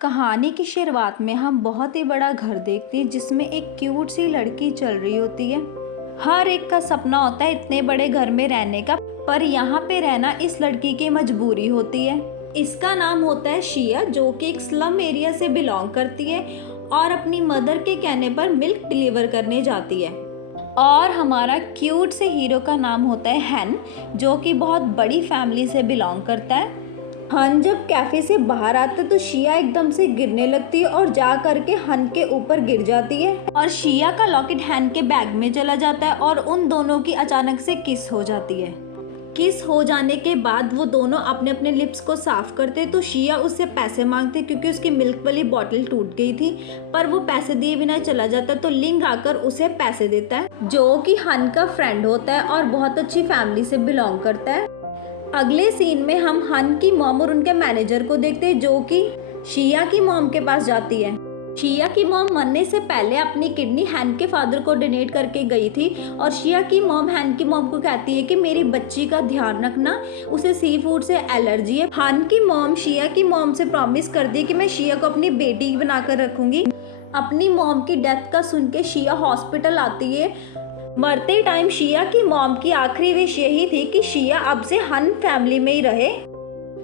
कहानी की शुरुआत में हम बहुत ही बड़ा घर देखते हैं जिसमें एक क्यूट सी लड़की चल रही होती है। हर एक का सपना होता है इतने बड़े घर में रहने का, पर यहाँ पे रहना इस लड़की की मजबूरी होती है। इसका नाम होता है शिया, जो कि एक स्लम एरिया से बिलोंग करती है और अपनी मदर के कहने पर मिल्क डिलीवर करने जाती है। और हमारा क्यूट से हीरो का नाम होता है हन, जो कि बहुत बड़ी फैमिली से बिलोंग करता है। हन जब कैफे से बाहर आते तो शिया एकदम से गिरने लगती है और जा करके हन के ऊपर गिर जाती है और शिया का लॉकेट हन के बैग में चला जाता है और उन दोनों की अचानक से किस हो जाती है। किस हो जाने के बाद वो दोनों अपने अपने लिप्स को साफ करते तो शिया उससे पैसे मांगते क्योंकि उसकी मिल्क वाली बॉटल टूट गई थी, पर वो पैसे दिए बिना चला जाता तो लिंग आकर उसे पैसे देता है, जो कि हन का फ्रेंड होता है और बहुत अच्छी फैमिली से बिलोंग करता है। अगले सीन में हम हन की मॉम और उनके मैनेजर को देखते हैं, जो कि शिया की मॉम के पास जाती है। शिया की मॉम मरने से पहले अपनी किडनी हन के फादर को डोनेट करके गई थी और शिया की मॉम हन की मॉम को कहती है कि मेरी बच्ची का ध्यान रखना, उसे सी फूड से एलर्जी है। हन की मॉम शिया की मॉम से प्रॉमिस कर दी कि मैं शिया को अपनी बेटी बनाकर रखूंगी। अपनी मॉम की डेथ का सुन के शिया हॉस्पिटल आती है। मरते टाइम शिया की मॉम की आखिरी विश यही थी कि शिया अब से हन फैमिली में ही रहे।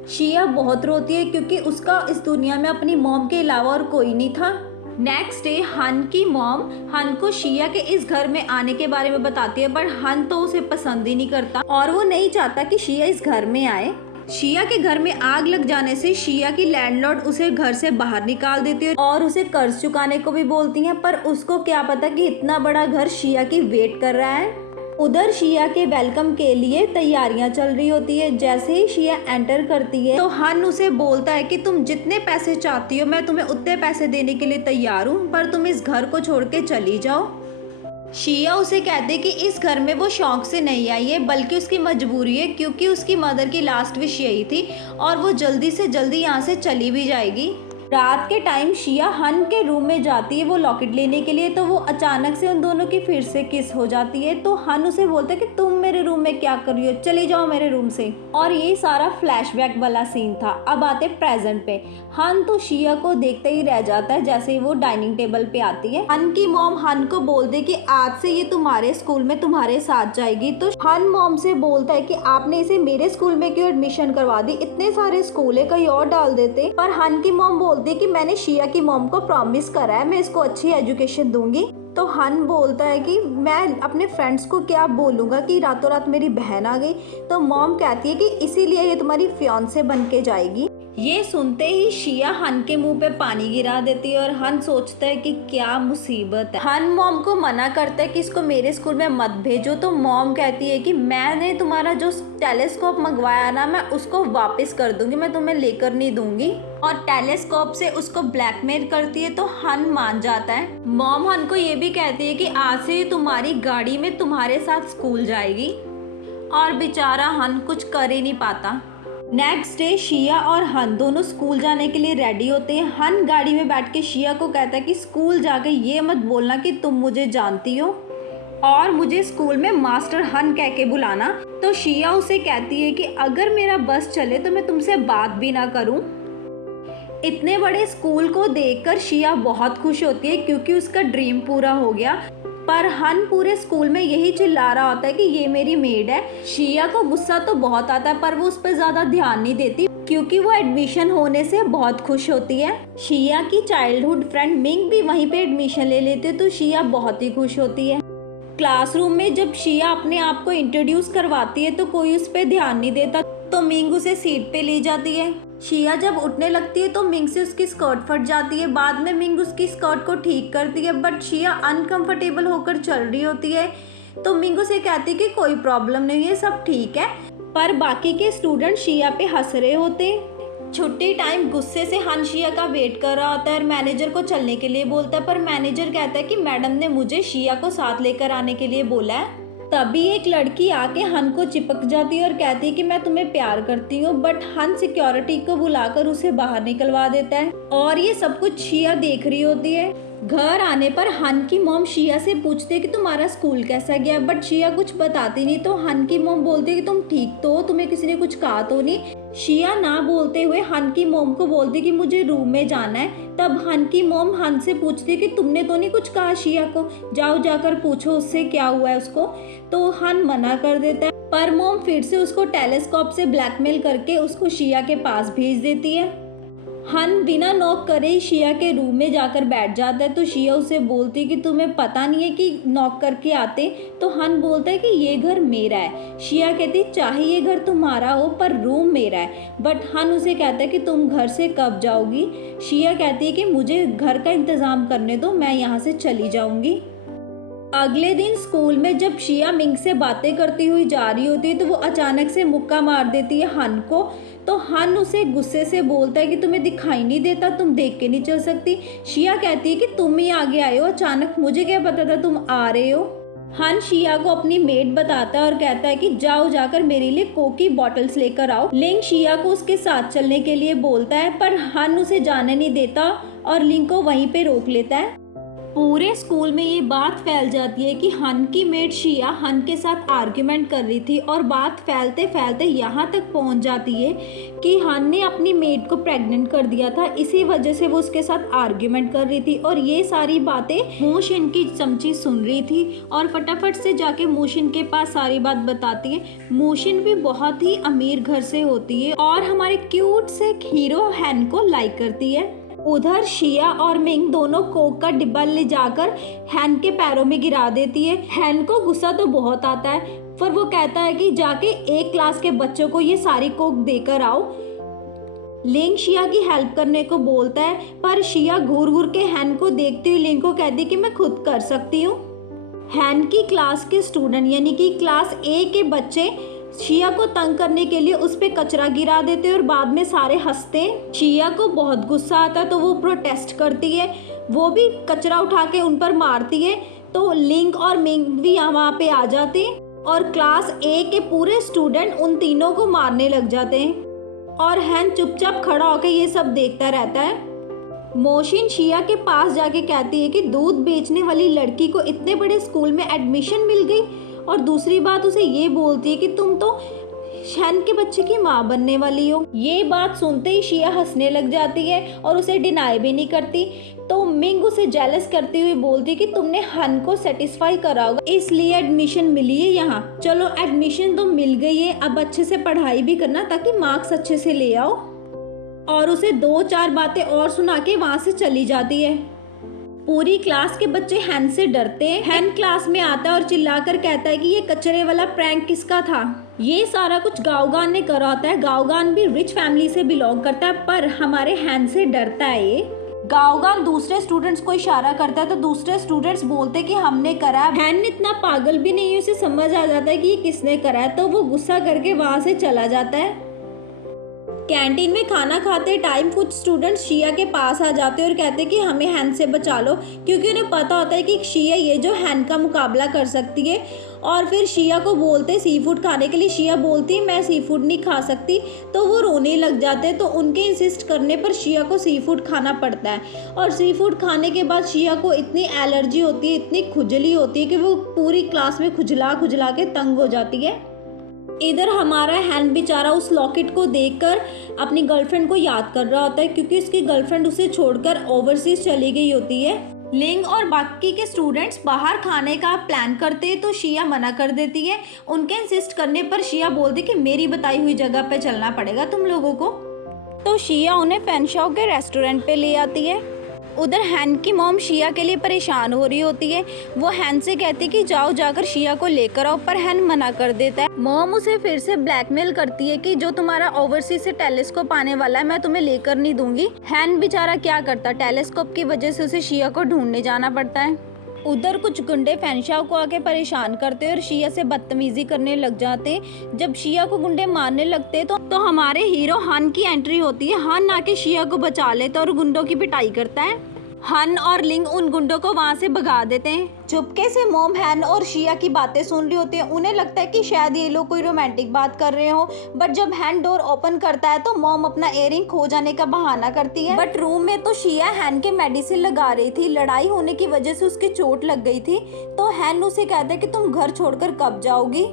शिया बहुत रोती है क्योंकि उसका इस दुनिया में अपनी मॉम के अलावा और कोई नहीं था। नेक्स्ट डे हन की मॉम हन को शिया के इस घर में आने के बारे में बताती है, पर हन तो उसे पसंद ही नहीं करता और वो नहीं चाहता कि शिया इस घर में आए। शिया के घर में आग लग जाने से शिया की लैंडलॉर्ड उसे घर से बाहर निकाल देती है और उसे कर्ज चुकाने को भी बोलती हैं, पर उसको क्या पता कि इतना बड़ा घर शिया की वेट कर रहा है। उधर शिया के वेलकम के लिए तैयारियां चल रही होती है। जैसे ही शिया एंटर करती है तो हन उसे बोलता है कि तुम जितने पैसे चाहती हो मैं तुम्हें उतने पैसे देने के लिए तैयार हूँ, पर तुम इस घर को छोड़ के चली जाओ। शिया उसे कहते कि इस घर में वो शौक से नहीं आई है, बल्कि उसकी मजबूरी है, क्योंकि उसकी मदर की लास्ट विश यही थी और वो जल्दी से जल्दी यहाँ से चली भी जाएगी। रात के टाइम शिया हन के रूम में जाती है वो लॉकेट लेने के लिए, तो वो अचानक से उन दोनों की फिर से किस हो जाती है। तो हन उसे बोलता है कि तुम मेरे रूम में क्या कर रही हो, चली जाओ मेरे रूम से। और ये सारा फ्लैशबैक वाला सीन था। अब आते प्रेजेंट पे। हन तो शिया को देखते ही रह जाता है जैसे ही वो डाइनिंग टेबल पे आती है। हन की मॉम हन को बोल दे कि आज से ये तुम्हारे स्कूल में तुम्हारे साथ जाएगी। तो हन मॉम से बोलता है कि आपने इसे मेरे स्कूल में क्यों एडमिशन करवा दी, इतने सारे स्कूल है, कहीं और डाल देते। पर हन की मॉम बोलती कि मैंने शिया की मॉम को प्रॉमिस करा है मैं इसको अच्छी एजुकेशन दूंगी। तो हन बोलता है कि मैं अपने फ्रेंड्स को क्या बोलूँगा कि रातों रात मेरी बहन आ गई। तो मॉम कहती है कि इसीलिए ये तुम्हारी फियांसे बन के जाएगी। ये सुनते ही शिया हन के मुंह पे पानी गिरा देती है और हन सोचता है कि क्या मुसीबत है। हन मॉम को मना करता है कि इसको मेरे स्कूल में मत भेजो। तो मॉम कहती है कि मैंने तुम्हारा जो टेलीस्कोप मंगवाया ना, मैं उसको वापस कर दूंगी, मैं तुम्हें लेकर नहीं दूंगी। और टेलीस्कोप से उसको ब्लैकमेल करती है। तो हन मान जाता है। मॉम हन को ये भी कहती है कि आज से तुम्हारी गाड़ी में तुम्हारे साथ स्कूल जाएगी, और बेचारा हन कुछ कर ही नहीं पाता। नेक्स्ट डे शिया और हन दोनों स्कूल जाने के लिए रेडी होते हैं। हन गाड़ी में बैठ के शिया को कहता है कि स्कूल जाके ये मत बोलना कि तुम मुझे जानती हो और मुझे स्कूल में मास्टर हन कह के बुलाना। तो शिया उसे कहती है कि अगर मेरा बस चले तो मैं तुमसे बात भी ना करूं। इतने बड़े स्कूल को देखकर शिया बहुत खुश होती है क्योंकि उसका ड्रीम पूरा हो गया। पर हन पूरे स्कूल में यही चिल्ला रहा होता है कि ये मेरी मेड है। शिया को गुस्सा तो बहुत आता है, पर वो उस पर ज्यादा ध्यान नहीं देती क्योंकि वो एडमिशन होने से बहुत खुश होती है। शिया की चाइल्डहुड फ्रेंड मिंग भी वहीं पे एडमिशन ले लेती है, तो शिया बहुत ही खुश होती है। क्लासरूम में जब शिया अपने आप को इंट्रोड्यूस करवाती है तो कोई उस पर ध्यान नहीं देता, तो मिंग उसे सीट पे ले जाती है। शिया जब उठने लगती है तो मिंग से उसकी स्कर्ट फट जाती है। बाद में मिंग उसकी स्कर्ट को ठीक करती है, बट शिया अनकंफर्टेबल होकर चल रही होती है। तो मिंग उसे कहती है कि कोई प्रॉब्लम नहीं है, सब ठीक है। पर बाकी के स्टूडेंट शिया पे हंस रहे होते हैं। छुट्टी टाइम गुस्से से हन शिया का वेट कर रहा होता है और मैनेजर को चलने के लिए बोलता है, पर मैनेजर कहता है कि मैडम ने मुझे शिया को साथ लेकर आने के लिए बोला है। तभी एक लड़की आके हन को चिपक जाती है और कहती है कि मैं तुम्हें प्यार करती हूँ, बट हन सिक्योरिटी को बुलाकर उसे बाहर निकलवा देता है और ये सब कुछ शिया देख रही होती है। घर आने पर हन की मॉम शिया से पूछते कि तुम्हारा स्कूल कैसा गया, बट शिया कुछ बताती नहीं। तो हन की मॉम बोलती कि तुम ठीक तो हो, तुम्हें किसी ने कुछ कहा तो नहीं। शिया ना बोलते हुए हन की मॉम को बोलती कि मुझे रूम में जाना है। तब हन की मॉम हन से पूछती कि तुमने तो नहीं कुछ कहा शिया को, जाओ जाकर पूछो उससे क्या हुआ है उसको। तो हन मना कर देता है, पर मॉम फिर से उसको टेलीस्कोप से ब्लैकमेल करके उसको शिया के पास भेज देती है। हन बिना नॉक करे ही शिया के रूम में जाकर बैठ जाता है। तो शिया उसे बोलती कि तुम्हें पता नहीं है कि नॉक करके आते। तो हन बोलता है कि ये घर मेरा है। शिया कहती चाहे ये घर तुम्हारा हो पर रूम मेरा है। बट हन उसे कहता है कि तुम घर से कब जाओगी। शिया कहती है कि मुझे घर का इंतज़ाम करने दो, मैं यहाँ से चली जाऊँगी। अगले दिन स्कूल में जब शिया मिंग से बातें करती हुई जा रही होती है तो वो अचानक से मुक्का मार देती है हन को। तो हन उसे गुस्से से बोलता है कि तुम्हें दिखाई नहीं देता, तुम देख के नहीं चल सकती। शिया कहती है कि तुम ही आगे आए हो अचानक, मुझे क्या पता था तुम आ रहे हो। हन शिया को अपनी मेड बताता है और कहता है कि जाओ जाकर मेरे लिए कोक की बॉटल्स लेकर आओ। लिंग शिया को उसके साथ चलने के लिए बोलता है, पर हन उसे जाने नहीं देता और लिंग को वहीं पे रोक लेता है। पूरे स्कूल में ये बात फैल जाती है कि हन की मेड शिया हन के साथ आर्ग्यूमेंट कर रही थी, और बात फैलते फैलते यहाँ तक पहुँच जाती है कि हन ने अपनी मेड को प्रेग्नेंट कर दिया था, इसी वजह से वो उसके साथ आर्ग्यूमेंट कर रही थी। और ये सारी बातें मोशिन की चमची सुन रही थी और फटाफट से जाके मोशिन के पास सारी बात बताती है। मोशिन भी बहुत ही अमीर घर से होती है और हमारे क्यूट से हीरो हन को लाइक करती है। उधर शिया और मिंग दोनों कोक का डिब्बा ले जाकर हैन के पैरों में गिरा देती है। हैन को गुस्सा तो बहुत आता है, पर वो कहता है कि जाके एक क्लास के बच्चों को ये सारी कोक देकर आओ। लिंग शिया की हेल्प करने को बोलता है, पर शिया घूर घूर के हैन को देखती हुई लिंग को कहती कि मैं खुद कर सकती हूँ। हैन की क्लास के स्टूडेंट यानी कि क्लास ए के बच्चे शिया को तंग करने के लिए उस पे कचरा गिरा देते और बाद में सारे हंसते। शिया को बहुत गुस्सा आता है तो वो प्रोटेस्ट करती है, वो भी कचरा उठा के उन पर मारती है। तो लिंग और मिंग भी वहाँ पे आ जाते हैं और क्लास ए के पूरे स्टूडेंट उन तीनों को मारने लग जाते हैं और हैन चुपचाप खड़ा होकर ये सब देखता रहता है। मोशिन शिया के पास जाके कहती है कि दूध बेचने वाली लड़की को इतने बड़े स्कूल में एडमिशन मिल गई, और दूसरी बात उसे ये बोलती है कि तुम तो हैन के बच्चे की माँ बनने वाली हो। ये बात सुनते ही शिया हंसने लग जाती है और उसे डिनाई भी नहीं करती। तो मिंग उसे जेलस करती हुई बोलती है कि तुमने हन को सेटिस्फाई करा होगा इसलिए एडमिशन मिली है यहाँ। चलो एडमिशन तो मिल गई है, अब अच्छे से पढ़ाई भी करना ताकि मार्क्स अच्छे से ले आओ। और उसे 2-4 बातें और सुना के वहाँ से चली जाती है। पूरी क्लास के बच्चे हैन से डरते हैं। हैन क्लास में आता है और चिल्लाकर कहता है कि ये कचरे वाला प्रैंक किसका था। ये सारा कुछ गाओगान ने करा होता है। गाओगान भी रिच फैमिली से बिलोंग करता है, पर हमारे हैन से डरता है। ये गाओगान दूसरे स्टूडेंट्स को इशारा करता है तो दूसरे स्टूडेंट्स बोलते हैं कि हमने करा। हैन इतना पागल भी नहीं है, उसे समझ आ जाता है कि ये किसने करा है, तो वो गुस्सा करके वहाँ से चला जाता है। कैंटीन में खाना खाते टाइम कुछ स्टूडेंट्स शिया के पास आ जाते हैं और कहते हैं कि हमें हैन से बचा लो, क्योंकि उन्हें पता होता है कि शिया ये जो हैन का मुकाबला कर सकती है। और फिर शिया को बोलते सी फूड खाने के लिए। शिया बोलती है मैं सी फूड नहीं खा सकती, तो वो रोने लग जाते हैं। तो उनके इंसिस्ट करने पर शिया को सी फूड खाना पड़ता है और सी फूड खाने के बाद शिया को इतनी एलर्जी होती है, इतनी खुजली होती है कि वो पूरी क्लास में खुजला खुजला के तंग हो जाती है। इधर हमारा हैन बेचारा उस लॉकेट को देखकर अपनी गर्लफ्रेंड को याद कर रहा होता है, क्योंकि उसकी गर्लफ्रेंड उसे छोड़कर ओवरसीज चली गई होती है। लिंग और बाकी के स्टूडेंट्स बाहर खाने का प्लान करते हैं तो शिया मना कर देती है। उनके इंसिस्ट करने पर शिया बोलती कि मेरी बताई हुई जगह पे चलना पड़ेगा तुम लोगों को। तो शिया उन्हें फैनशाओ के रेस्टोरेंट पे ले आती है। उधर हैन की मॉम शिया के लिए परेशान हो रही होती है। वो हैन से कहती कि जाओ जाकर शिया को लेकर आओ, पर हैन मना कर देता है। मॉम उसे फिर से ब्लैकमेल करती है कि जो तुम्हारा ओवरसीज से टेलीस्कोप आने वाला है मैं तुम्हें लेकर नहीं दूंगी। हैन बेचारा क्या करता, टेलीस्कोप की वजह से उसे शिया को ढूंढने जाना पड़ता है। उधर कुछ गुंडे फैनशाओ को आके परेशान करते और शिया से बदतमीजी करने लग जाते। जब शिया को गुंडे मारने लगते तो हमारे हीरो हन की एंट्री होती है। हन आके शिया को बचा लेता और गुंडों की पिटाई करता है। हन और लिंग उन गुंडों को वहाँ से भगा देते हैं। चुपके से मॉम हैन और शिया की बातें सुन रही होती है। उन्हें लगता है कि शायद ये लोग कोई रोमांटिक बात कर रहे हो, बट जब हैन डोर ओपन करता है तो मॉम अपना इयररिंग खो जाने का बहाना करती है। बट रूम में तो शिया हैन के मेडिसिन लगा रही थी। लड़ाई होने की वजह से उसकी चोट लग गई थी, तो हैन उसे कहता है कि तुम घर छोड़कर कब जाओगी।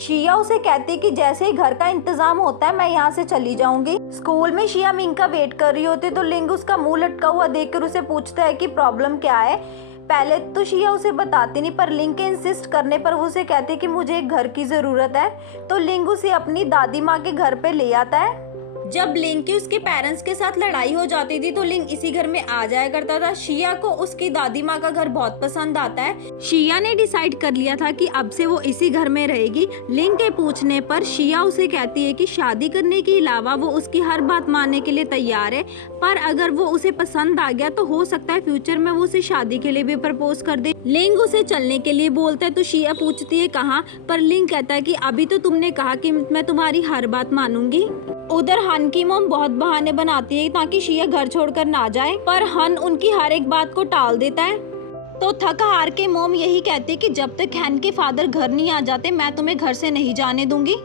शिया उसे कहती है कि जैसे ही घर का इंतजाम होता है मैं यहाँ से चली जाऊंगी। स्कूल में शिया मिंग का वेट कर रही होती है, तो लिंग उसका मुंह लटका हुआ देखकर उसे पूछता है कि प्रॉब्लम क्या है। पहले तो शिया उसे बताती नहीं, पर लिंग के इंसिस्ट करने पर वो उसे कहती है कि मुझे एक घर की ज़रूरत है। तो लिंग उसे अपनी दादी माँ के घर पे ले आता है। जब लिंग की उसके पेरेंट्स के साथ लड़ाई हो जाती थी तो लिंग इसी घर में आ जाया करता था। शिया को उसकी दादी माँ का घर बहुत पसंद आता है। शिया ने डिसाइड कर लिया था कि अब से वो इसी घर में रहेगी। लिंग के पूछने पर शिया उसे कहती है कि शादी करने के अलावा वो उसकी हर बात मानने के लिए तैयार है, पर अगर वो उसे पसंद आ गया तो हो सकता है फ्यूचर में वो उसे शादी के लिए भी प्रपोज कर दे। लिंग उसे चलने के लिए बोलता है तो शिया पूछती है कहाँ, पर लिंग कहता है कि अभी तो तुमने कहा कि मैं तुम्हारी हर बात मानूंगी। उधर हन की मॉम बहुत बहाने बनाती है ताकि शिया घर छोड़कर ना जाए, पर हन उनकी हर एक बात को टाल देता है। तो थक हार के मॉम यही कहती है कि जब तक हन के फादर घर नहीं आ जाते मैं तुम्हें घर से नहीं जाने दूंगी।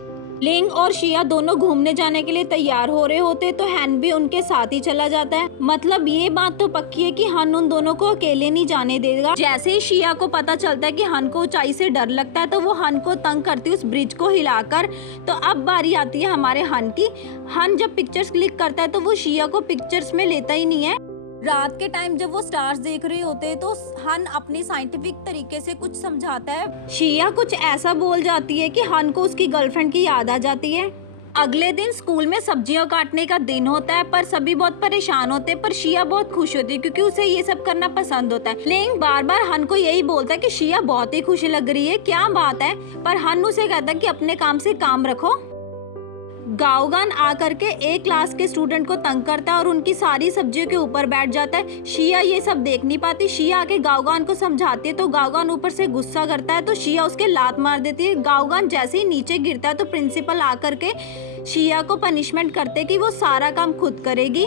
लिंग और शिया दोनों घूमने जाने के लिए तैयार हो रहे होते तो हैन भी उनके साथ ही चला जाता है। मतलब ये बात तो पक्की है कि हन उन दोनों को अकेले नहीं जाने देगा। जैसे ही शिया को पता चलता है कि हन को ऊंचाई से डर लगता है तो वो हन को तंग करती है उस ब्रिज को हिलाकर। तो अब बारी आती है हमारे हन की। हन जब पिक्चर्स क्लिक करता है तो वो शिया को पिक्चर्स में लेता ही नहीं है। रात के टाइम जब वो स्टार्स देख रहे होते हैं तो हन अपनी साइंटिफिक तरीके से कुछ समझाता है। शिया कुछ ऐसा बोल जाती है कि हन को उसकी गर्लफ्रेंड की याद आ जाती है। अगले दिन स्कूल में सब्जियां काटने का दिन होता है, पर सभी बहुत परेशान होते हैं, पर शिया बहुत खुश होती है क्योंकि उसे ये सब करना पसंद होता है। लिंग बार बार हन को यही बोलता है कि शिया बहुत ही खुश लग रही है, क्या बात है, पर हन उसे कहता है कि अपने काम से काम रखो। गाओगान आकर के एक क्लास के स्टूडेंट को तंग करता है और उनकी सारी सब्जियों के ऊपर बैठ जाता है। शिया ये सब देख नहीं पाती। शिया आके गाओगान को समझाती है तो गाओगान ऊपर से गुस्सा करता है तो शिया उसके लात मार देती है। गाओगान जैसे ही नीचे गिरता है तो प्रिंसिपल आकर के शिया को पनिशमेंट करते कि वो सारा काम खुद करेगी।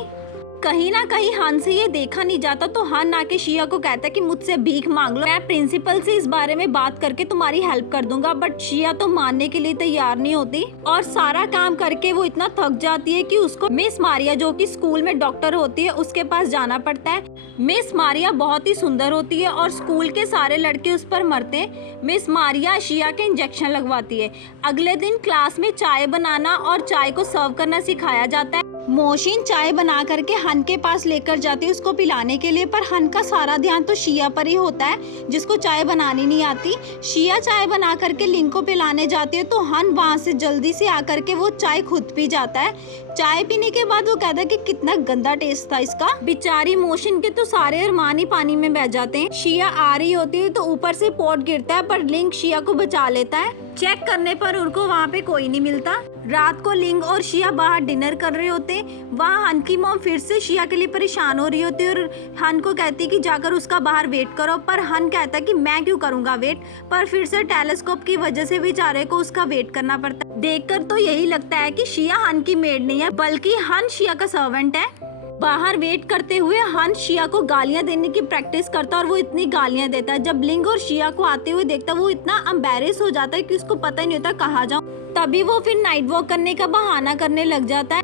कहीं ना कहीं हन से ये देखा नहीं जाता तो हन आके शिया को कहता है कि मुझसे भीख मांग लो, मैं प्रिंसिपल से इस बारे में बात करके तुम्हारी हेल्प कर दूंगा। बट शिया तो मानने के लिए तैयार नहीं होती और सारा काम करके वो इतना थक जाती है कि उसको मिस मारिया जो कि स्कूल में डॉक्टर होती है उसके पास जाना पड़ता है। मिस मारिया बहुत ही सुंदर होती है और स्कूल के सारे लड़के उस पर मरते हैं। मिस मारिया शिया के इंजेक्शन लगवाती है। अगले दिन क्लास में चाय बनाना और चाय को सर्व करना सिखाया जाता है। मोशिन चाय बना करके हन के पास लेकर जाती है उसको पिलाने के लिए, पर हन का सारा ध्यान तो शिया पर ही होता है जिसको चाय बनानी नहीं आती। शिया चाय बना करके लिंग को पिलाने जाती है तो हन वहाँ से जल्दी से आकर के वो चाय खुद पी जाता है। चाय पीने के बाद वो कहता है कि कितना गंदा टेस्ट था इसका। बेचारी मोशिन के तो सारे अरमान ही पानी में बह जाते हैं। शिया आ रही होती है तो ऊपर से पॉट गिरता है, पर लिंग शिया को बचा लेता है। चेक करने पर उनको वहाँ पे कोई नहीं मिलता। रात को लिंग और शिया बाहर डिनर कर रहे होते। वहाँ हन की मॉम फिर से शिया के लिए परेशान हो रही होती और हन को कहती कि जाकर उसका बाहर वेट करो, पर हन कहता कि मैं क्यों करूँगा वेट, पर फिर से टेलीस्कोप की वजह से बेचारे को उसका वेट करना पड़ता है। देखकर तो यही लगता है कि शिया हन की मेड नहीं है बल्कि हन शिया का सर्वेंट है। बाहर वेट करते हुए हन शिया को गालियां देने की प्रैक्टिस करता है और वो इतनी गालियां देता है। जब लिंग और शिया को आते हुए देखता है वो इतना एम्बैरेस हो जाता है कि उसको पता ही नहीं होता कहाँ जाऊं। तभी वो फिर नाइट वॉक करने का बहाना करने लग जाता है।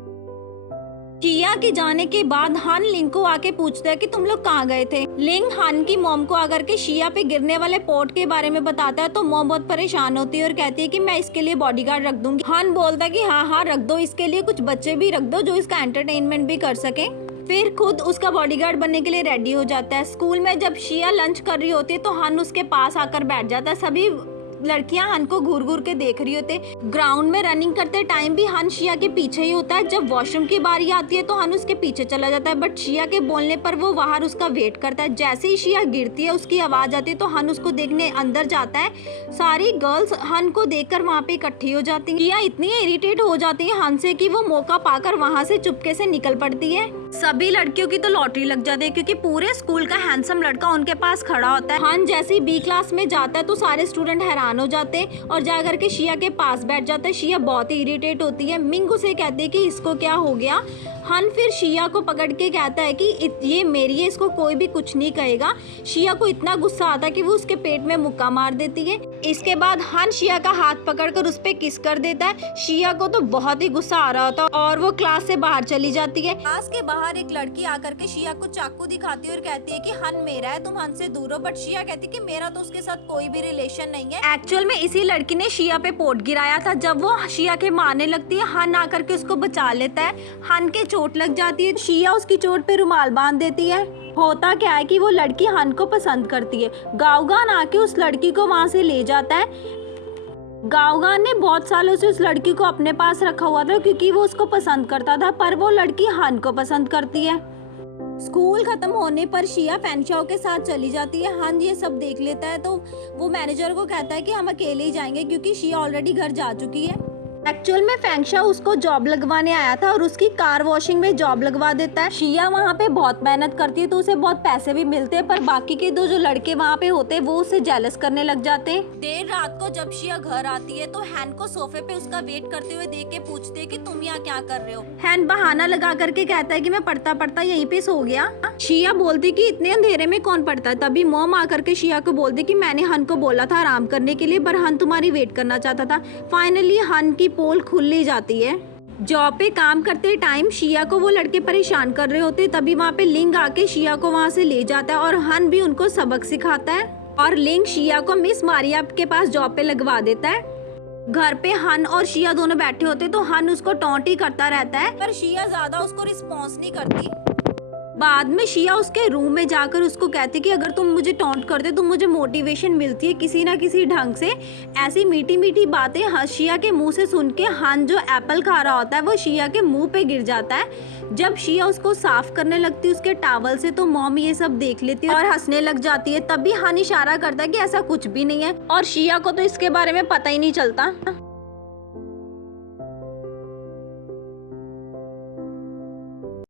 शिया के जाने के बाद हन लिंग को आके पूछता है कि तुम लोग कहाँ गए थे। लिंग हन की मॉम को आकर के शिया पे गिरने वाले पॉट के बारे में बताता है तो मॉम बहुत परेशान होती है और कहती है कि मैं इसके लिए बॉडीगार्ड रख दूंगी। हन बोलता है कि हाँ रख दो, इसके लिए कुछ बच्चे भी रख दो जो इसका एंटरटेनमेंट भी कर सके। फिर खुद उसका बॉडीगार्ड बनने के लिए रेडी हो जाता है। स्कूल में जब शिया लंच कर रही होती है तो हन उसके पास आकर बैठ जाता है। सभी लड़कियां हन को घूर घूर के देख रही होते। ग्राउंड में रनिंग करते टाइम भी हन शिया के पीछे ही होता है। जब वॉशरूम की बारी आती है तो हन उसके पीछे चला जाता है, बट शिया के बोलने पर वो बाहर उसका वेट करता है। जैसे ही शिया गिरती है उसकी आवाज आती है तो हन उसको देखने अंदर जाता है। सारी गर्ल्स हन को देखकर वहाँ पे इकट्ठी हो जाती है। शिया इतनी इरिटेट हो जाती है हन से कि वो मौका पाकर वहाँ से चुपके से निकल पड़ती है। सभी लड़कियों की तो लॉटरी लग जाती है क्योंकि पूरे स्कूल का हैंडसम लड़का उनके पास खड़ा होता है। हान जैसे ही बी क्लास में जाता है तो सारे स्टूडेंट हैरान हो जाते हैं और जा करके शिया के पास बैठ जाता है। शिया बहुत ही इरिटेट होती है। मिंग उसे कहती है कि इसको क्या हो गया। हन फिर शिया को पकड़ के कहता है कि ये मेरी है, इसको कोई भी कुछ नहीं कहेगा। शिया को इतना गुस्सा आता है कि वो उसके पेट में मुक्का मार देती है। इसके बाद हन शिया का हाथ पकड़कर उस पे किस कर देता है। शिया को तो बहुत ही गुस्सा आ रहा होता है और वो क्लास से बाहर चली जाती है। क्लास के बाहर एक लड़की आकर के शिया को चाकू दिखाती है और कहती है कि हन मेरा है, तुम हन से दूर हो। बट शिया कहती है कि मेरा तो उसके साथ कोई भी रिलेशन नहीं है। एक्चुअल में इसी लड़की ने शिया पे पोट गिराया था। जब वो शिया के मारने लगती है, हन आकर के उसको बचा लेता है। हन के चोट लग जाती है। शिया उसकी चोट पे रुमाल बांध देती है। होता क्या है कि वो लड़की हन को पसंद करती है। गाओगान आके उस लड़की को वहां से ले जाता है। गाओगान ने बहुत सालों से उस लड़की को अपने पास रखा हुआ था क्योंकि वो उसको पसंद करता था, पर वो लड़की हन को पसंद करती है। स्कूल खत्म होने पर शिया फैंशाओ के साथ चली जाती है। हन ये सब देख लेता है तो वो मैनेजर को कहता है कि हम अकेले ही जाएंगे क्योंकि शिया ऑलरेडी घर जा चुकी है। एक्चुअल में फैंगशाओ उसको जॉब लगवाने आया था और उसकी कार वॉशिंग में जॉब लगवा देता है। शिया वहाँ पे बहुत मेहनत करती है तो उसे बहुत पैसे भी मिलते हैं, पर बाकी के दो जो लड़के वहाँ पे होते हैं वो उसे जेलस करने लग जाते हैं। देर रात को जब शिया घर आती है तो हैन को सोफे पे उसका वेट करते हुए देख के पूछते है कि तुम यहाँ क्या कर रहे हो। हैन बहाना लगा करके कहता है कि मैं पढ़ता पढ़ता यहीं पे सो गया। शिया बोलती कि इतने अंधेरे में कौन पढ़ता है। तभी मॉम आकर के शिया को बोलती कि मैंने हन को बोला था आराम करने के लिए, पर हन तुम्हारी वेट करना चाहता था। फाइनली हन की पोल खुल जाती है। जॉब पे काम करते टाइम शिया को वो लड़के परेशान कर रहे होते, तभी वहाँ पे लिंग आके शिया को वहाँ से ले जाता है और हन भी उनको सबक सिखाता है और लिंग शिया को मिस मारिया के पास जॉब पे लगवा देता है। घर पे हन और शिया दोनों बैठे होते तो हन उसको टॉन्ट ही करता रहता है, पर शिया ज्यादा उसको रिस्पॉन्स नहीं करती। बाद में शिया उसके रूम में जाकर उसको कहती कि अगर तुम मुझे टॉन्ट करते तो मुझे मोटिवेशन मिलती है किसी ना किसी ढंग से। ऐसी मीठी मीठी बातें शिया के मुंह से सुन के हन जो एप्पल खा रहा होता है वो शिया के मुंह पे गिर जाता है। जब शिया उसको साफ करने लगती है उसके टॉवल से तो मॉम ये सब देख लेती है और हंसने लग जाती है। तभी हन इशारा करता है कि ऐसा कुछ भी नहीं है और शिया को तो इसके बारे में पता ही नहीं चलता।